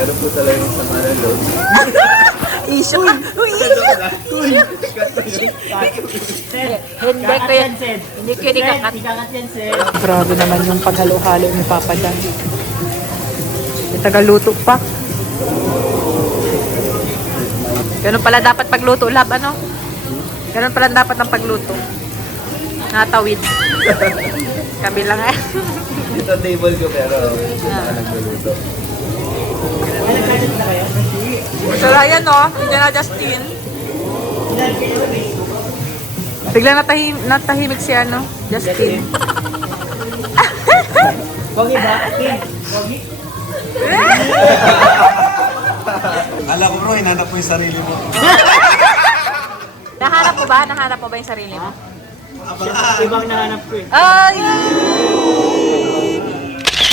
Meron po talaga yung sama ng loob. Issue ka! Uy, issue! Hindi ko yan. Hindi ko yan ikakat. Grabe naman yung paghalo-halo ni Papa Dan. May tagaluto pa. Ganun pala dapat pagluto, lab, ano? Ganun pala dapat ang pagluto. Natawid. Kabilang eh. Dito table ko pero saka nagluluto. So, ayan o. Hindi na Justin. Bigla natahimik si ano, Justin. Pogi ba? Pogi? Kala ko bro, hinanap mo yung sarili mo. Nahanap mo ba? Nahanap mo ba yung sarili mo? Ibang nahanap ko eh. Ay!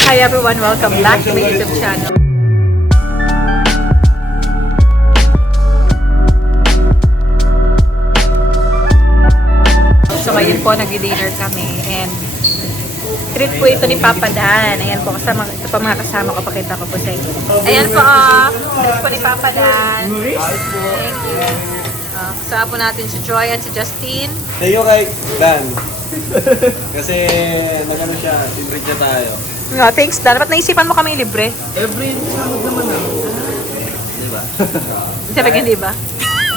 Hi everyone, welcome back to my YouTube channel. So ngayon po, nag-dinner kami and treat po ito ni Papa Dan. Ayan po, kasama, ito pa mga kasama ko, pakita ko po sa inyo. Ayan po, treat po ni Papa Dan. Thank you. Kasama po natin si Joy at si Justin. Tayo kay Dan. Kasi nagano siya, timbre niya tayo. No, thanks Dan. Ba't naisipan mo kami libre? Every sunod naman na. Diba? Sabi hindi ba?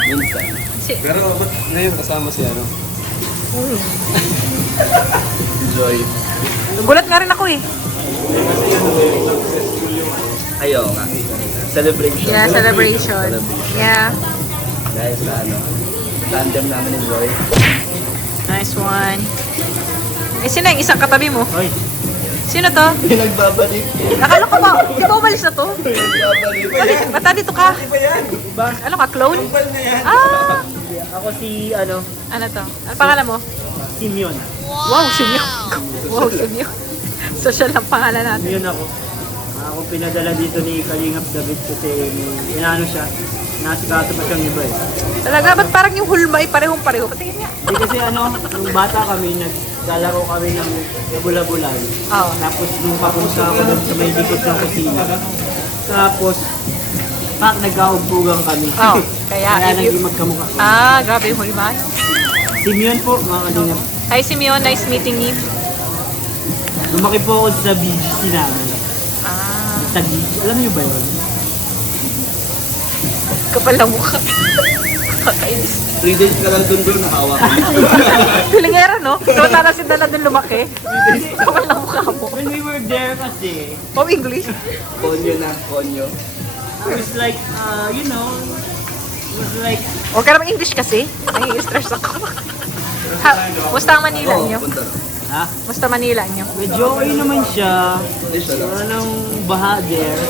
Minsan. Pero ba't ngayon kasama si ano? Joy. Gulat nga rin ako eh. Ayaw nga. Celebration. Yeah, celebration. Yeah. Dahil sa ano, tandem namin ni Joy. Nice one. Eh, sino yung isang katabi mo? Hoy, Sino to? Pinagbabalik. Akala ko ba? Ikaw umalis na to? Pinagbabalik. Ba't nandito ka? Ano ka, clone? Ah! ako si, ano, Ano to? Ano pangalan mo? Simeon. Wow, Simyo. Wow, Simyo. Social ang pangalan natin. Simeon ako. Ako pinadala dito ni Kalingap David kasi inaano siya. Nasikaso pa siyang iba eh. Talaga, ba't parang yung hulma ay parehong-pareho? Patingin nga. Di kasi ano, nung bata kami, naglalaro kami ng bula-bulan. Oo. Tapos nung papunta ako doon sa may likod ng kusina. Tapos, nagkaugbugan kami. Oo. Kaya, naging magkamukha. Ah, grabe yung hulma. Simeon po, mga Kalingap. Hi, Simeon. Nice meeting you. Lumaki po ako sa BGC namin. Ah, Sa alam niyo ba yun? kapal lang mukha. Kakainis. 3 days ka lang dun, hawa ka. Pilingera, no? Samantala si Dala dun lumaki. Kapal lang mukha mo. When we were there kasi, Oh, English? Konyo na, konyo. it was like, you know, it was like, Huwag ka naman English kasi. Nai-stress ako. Ha, musta ang Manila Oo, nyo? punta na. ha? Musta Manila nyo? Medyo okay naman siya. Isa lang. Wala nang baha there.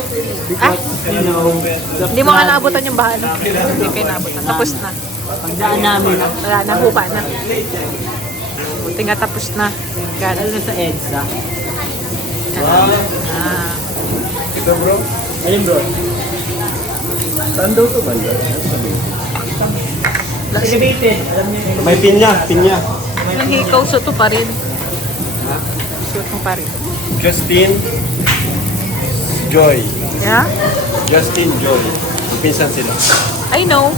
Because, you know, the Hindi mo nga flood naabutan yung bahan. Hindi kayo naabutan. Tapos na. Pagdaan namin, Wala na, hupa na. Buti nga tapos na. lalo na sa EDSA. Ah. Ito bro, Ayun bro. saan daw to banda? Elevated. Alam niyo yung May pinya. Yung hikaw, suto pa rin. Suto pa rin. Justin, Joy. Yeah? Justin, Joy. Pinsan sila. I know.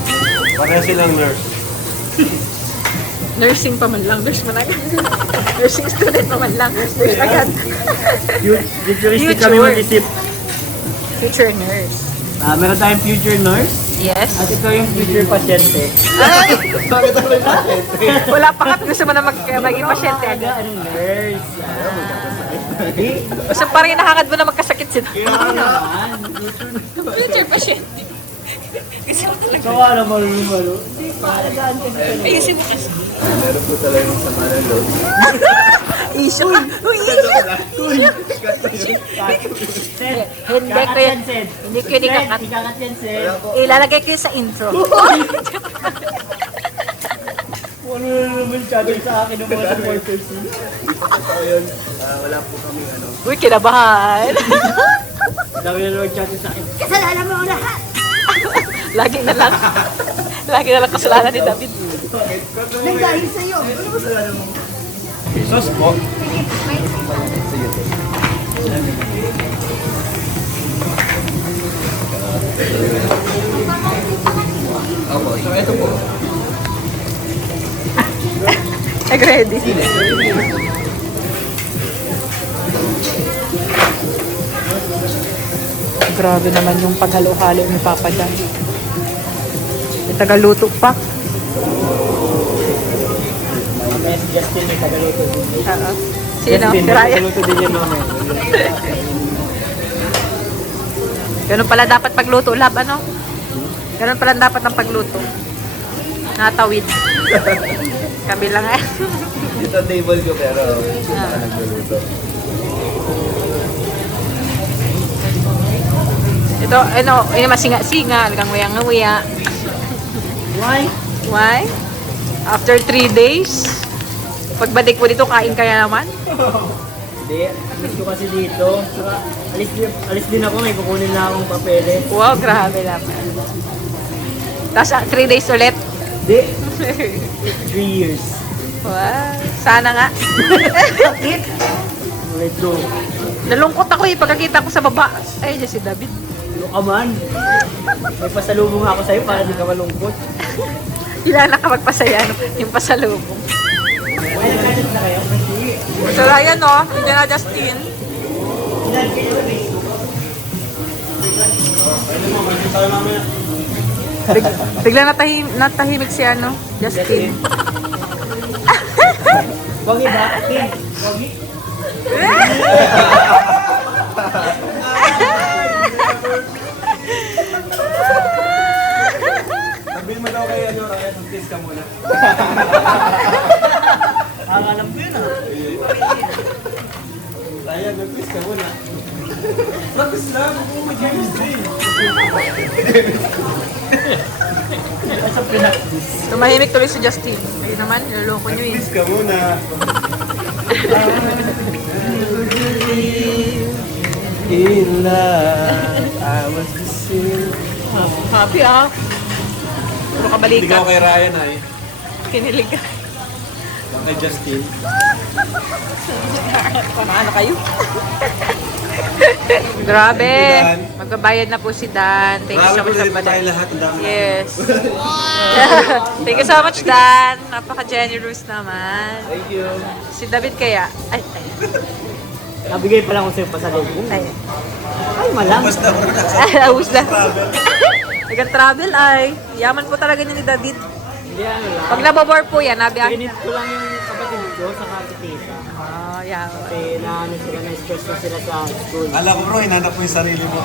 Pareha silang nurse. Nursing pa man lang. Nurse man agad. Nursing student pa man lang. Nurse agad. futuristic Future. kami mag-isip. Future nurse. Meron tayong future nurse. Yes. At ito yung future pasyente. Ay! Bakit ako bakit? Wala pa ka. Gusto mo na maging pasyente agad. Anong nurse? Gusto parang nakakad mo na magkasakit sila. Naman. Future pasyente. Gusto mo talaga. Kawa naman yung malo. Hindi pa, alagaan ka dito. Ayusin mo kasi. Meron po talaga yung sama ng loob. Issue ka. Uy, issue. Hindi ko yan. Hindi ko yun ikakat. Ikakat yan, Seth. Ilalagay ko yun sa intro. Ano na naman chatting sa akin ng mga supporters. So yun, wala po kami ano. Uy, kinabahan. Dami na naman chatting sa akin. Kasalanan mo lahat. Lagi na lang. Lagi na lang kasalanan ni David. Nagdahil sa'yo. Ano ba sa mo? Sos po. Sige. Egg ready. Grabe naman yung paghalo-halo ni Papa Dan. May tagaluto pa. Mamaya si Justin may tagaluto din. Oo. Sino? Justin, Si may Ryan. tagaluto din yan mamaya. Ganun pala dapat pagluto, lab, ano? Ganun pala dapat ang pagluto. Natawid. Kami lang eh. Dito table ko pero hindi ka nagluluto. Ito, ano, yung masinga-singa, hanggang nguya-nguya. Why? Why? After 3 days, pagbalik mo dito, kain kaya naman? Hindi, alis ko kasi dito. Saka, alis din ako, may kukunin na akong papeles. Wow, grabe naman. Tapos 3 days ulit. Hindi, 3 years. Wow, sana nga. Medyo, Nalungkot ako eh, pagkakita ko sa baba. Ay, dyan si David. ano ka man? May pasalubong ako sa'yo para di ka malungkot. Ilan ka magpasaya, no? Yung pasalubong. Ay, nakalit na kayo? Kasi, So, ayan no, hindi na Justin. Bigla natahimik si ano, Justin. Pogi ba? King, Pogi? Sabihin mo daw kay ano, Ryan, mag-kiss ka muna. Alam ko yun ah. Ryan, mag-kiss ka muna. Mag-kiss lang, ako mag-kiss din. Sa pinaktis. Tumahimik tuloy si Justin. Ayun naman, niloloko nyo eh. Kiss ka muna. In love, I was deceived. Happy ah. Puro ka Hindi balikat. ko kay Ryan ay. Kinilig ka. Kay Justin. Paano kayo? Grabe. Dan. Magbabayad na po si Dan. Thank you so much for tayo lahat. Ang dami. Yes. Thank you so much, Dan. Napaka-generous naman. Thank you. Si David kaya. Ay, ay. Nabigay pa lang ako sa'yo pasalubong. Ay. Ay, malang. Basta ako na sa Ay, awus na. Nag-travel ay. Yaman po talaga niya ni David. Hindi ano lang. Pag nababor po yan, nabiyahin. Pinit ko lang yung kapatid ko sa kapitita. Oh, yaman. Kasi naano sila, na-stress na sila sa school. Alam ko bro, hinanap mo yung sarili mo.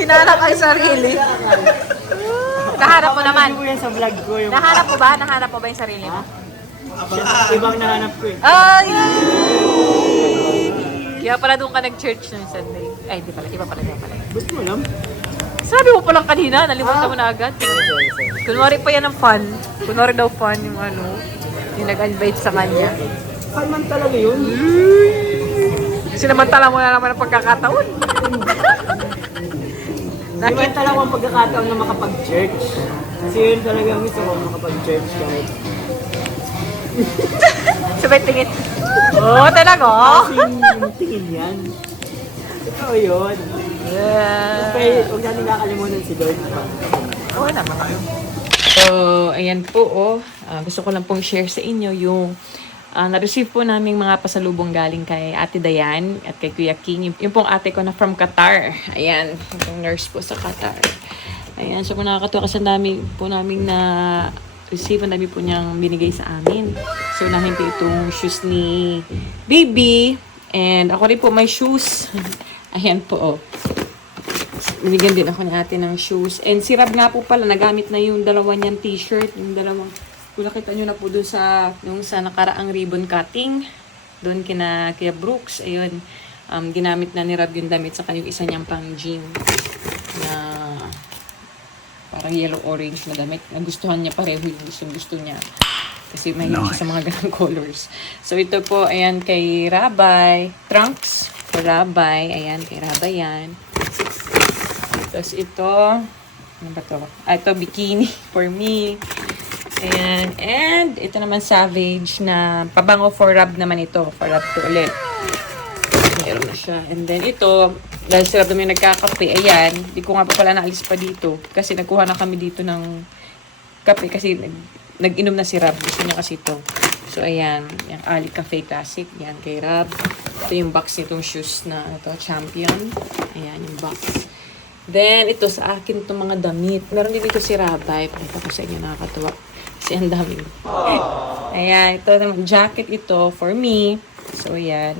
Hinanap ang sarili. Nahanap mo naman. Ano mo yan sa vlog ko yung... Nahanap mo ba? Nahanap mo ba yung sarili mo? Ibang nahanap ko eh. Ay! Kaya pala doon ka nag-church ng Sunday. Ay, hindi pala. Iba pala. Iba pala. Gusto mo alam? Sabi mo palang kanina, nalimutan mo na agad. Kunwari pa yan ng fun. Kunwari daw fun yung ano, yung nag-invite sa kanya. Fun man talaga yun. Sinamantala mo na naman ang pagkakataon. Imantala ko ang pagkakataon na makapag-church. Kasi yun talaga ang gusto ko makapag-church kahit. Sabay tingin. Oo, talaga? Kasi yung tingin yan. Ito yun. Okay, huwag natin kakalimutan si Lord. Oo naman. So, ayan po, oh. Gusto ko lang pong share sa inyo yung na-receive po naming mga pasalubong galing kay Ate Dayan at kay Kuya King. Yung pong ate ko na from Qatar. Ayan, yung nurse po sa Qatar. Ayan, so nakakatuwa kasi ang dami po naming na-receive. Ang dami po niyang binigay sa amin. So, nahin po itong shoes ni Baby. And ako rin po may shoes. Ayan po, oh. Binigyan din ako ni ate ng shoes. And si Rab nga po pala, nagamit na yung dalawa niyang t-shirt. Yung dalawang, kung nakita nyo na po doon sa, yung sa nakaraang ribbon cutting. Doon kina Brooks. Ayun. Ginamit na ni Rab yung damit sa yung isa niyang pang jean. Na parang yellow-orange na damit. Nagustuhan niya pareho yung gusto niya. Kasi mahilig siya sa mga ganang colors. So ito po, ayan kay Rabay. Trunks for Rabay. Ayan, kay Rabay yan. Tapos ito, ano ba to? Ito, bikini for me. Ayan. And ito naman Savage na pabango for Rab naman ito. For Rab to ulit. Meron na siya. And then ito, dahil si Rab naman yung nagkakape, ayan. Di ko nga pa pala naalis pa dito. Kasi nagkuha na kami dito ng kape. Kasi nag-inom na si Rab. Gusto niya kasi ito. So, ayan. Yung Ali Cafe Classic. Yan, kay Rab. Ito yung box nitong shoes na ito, Champion. Ayan, yung box. Then, ito sa akin itong mga damit. Meron din dito si Rabay. Pakita ko sa inyo, nakakatuwa. Kasi ang daming. Ayan, ito naman. Jacket ito for me. So, ayan.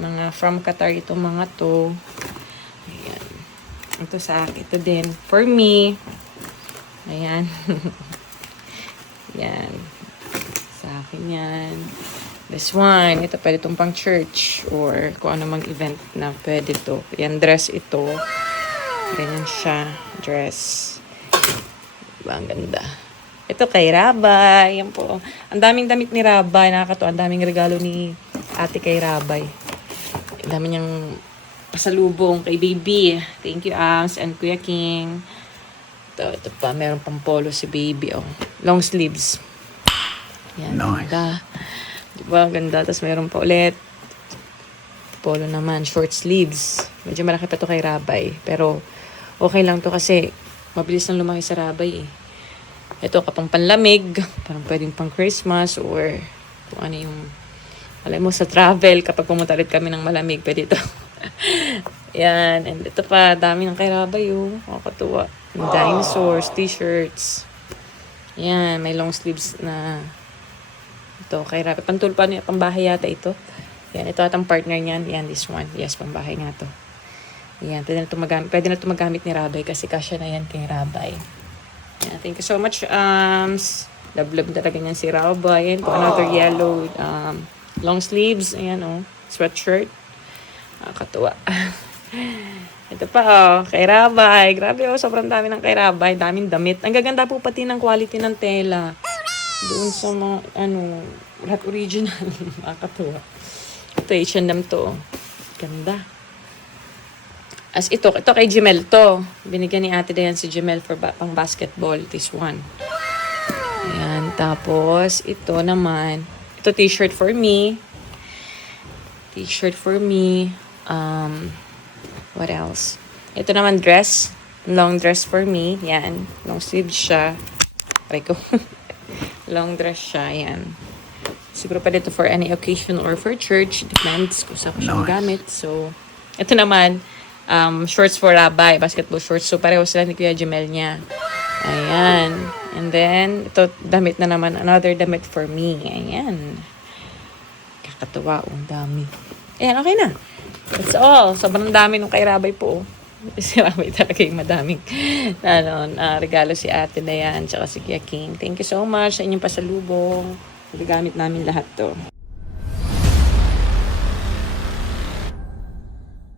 Mga from Qatar itong mga to. Ayan. Ito sa akin. Ito din. For me. Ayan. Yan. Sa akin yan. This one. Ito pwede itong pang church. Or kung ano mang event na pwede to. Yan. Dress ito. Ganyan siya. Dress. Diba? Ang ganda. Ito kay Rabay. Yan po. Ang daming damit ni Rabay. Nakakatuwa. Ang daming regalo ni ate kay Rabay. Ang dami niyang pasalubong kay baby. Thank you, Ams and Kuya King. Ito pa. Meron pang polo si baby. Oh. Long sleeves. Yan. Nice. Ganda. Diba? Ganda. Tapos meron pa ulit. Polo naman. Short sleeves. Medyo malaki pa to kay Rabay. Pero okay lang to kasi mabilis lang lumaki sa Rabay eh. Ito kapang panlamig. Parang pwedeng pang Christmas or kung ano yung alam mo, sa travel, kapag pumunta ulit kami ng malamig, pwede ito. Yan. And ito pa, dami ng kay Rabay, oh. Nakakatuwa. Dinosaurs, t-shirts. Yan. May long sleeves na ito, kay Rabay. Pantulpan niya, pambahay yata ito. Yan. Ito at ang partner niyan. Yan, this one. Yes, pambahay nga to. Yan. Pwede na ito magamit ni Rabay kasi kasya na yan kay Rabay. Yan. Thank you so much, Love talaga niyan si Rabay. Yan po, another yellow, long sleeves, ayan oh, sweatshirt. Nakakatuwa. Ito pa oh, kay Rabay. Grabe oh, sobrang dami ng kay Rabay. Daming damit. Ang gaganda po pati ng quality ng tela. Doon sa mga, lahat original. Nakakatuwa. Ito, H&M to. Ganda. As ito kay Jemel to. Binigyan ni ate Dayan si Jemel for pang basketball. This one. Ayan, tapos ito naman. Ito t-shirt for me. T-shirt for me. What else? Ito naman dress. Long dress for me. Yan. Long sleeve siya. Aray ko. Long dress siya. Yan. Siguro pa dito for any occasion or for church. Depends kung saan ko siyang gamit. So, ito naman. Shorts for Rabay. Basketball shorts. So, pareho sila ni Kuya Jemel niya. Ayan. And then, ito, damit na naman. Another damit for me. Ayan. Kakatuwa. Ang dami. Ayan, okay na. That's all. Sobrang dami nung kay Rabay po. Si Rabay talaga yung madaming regalo si ate Dayan tsaka si Kuya King. Thank you so much sa inyong pasalubong. Gamit namin lahat to.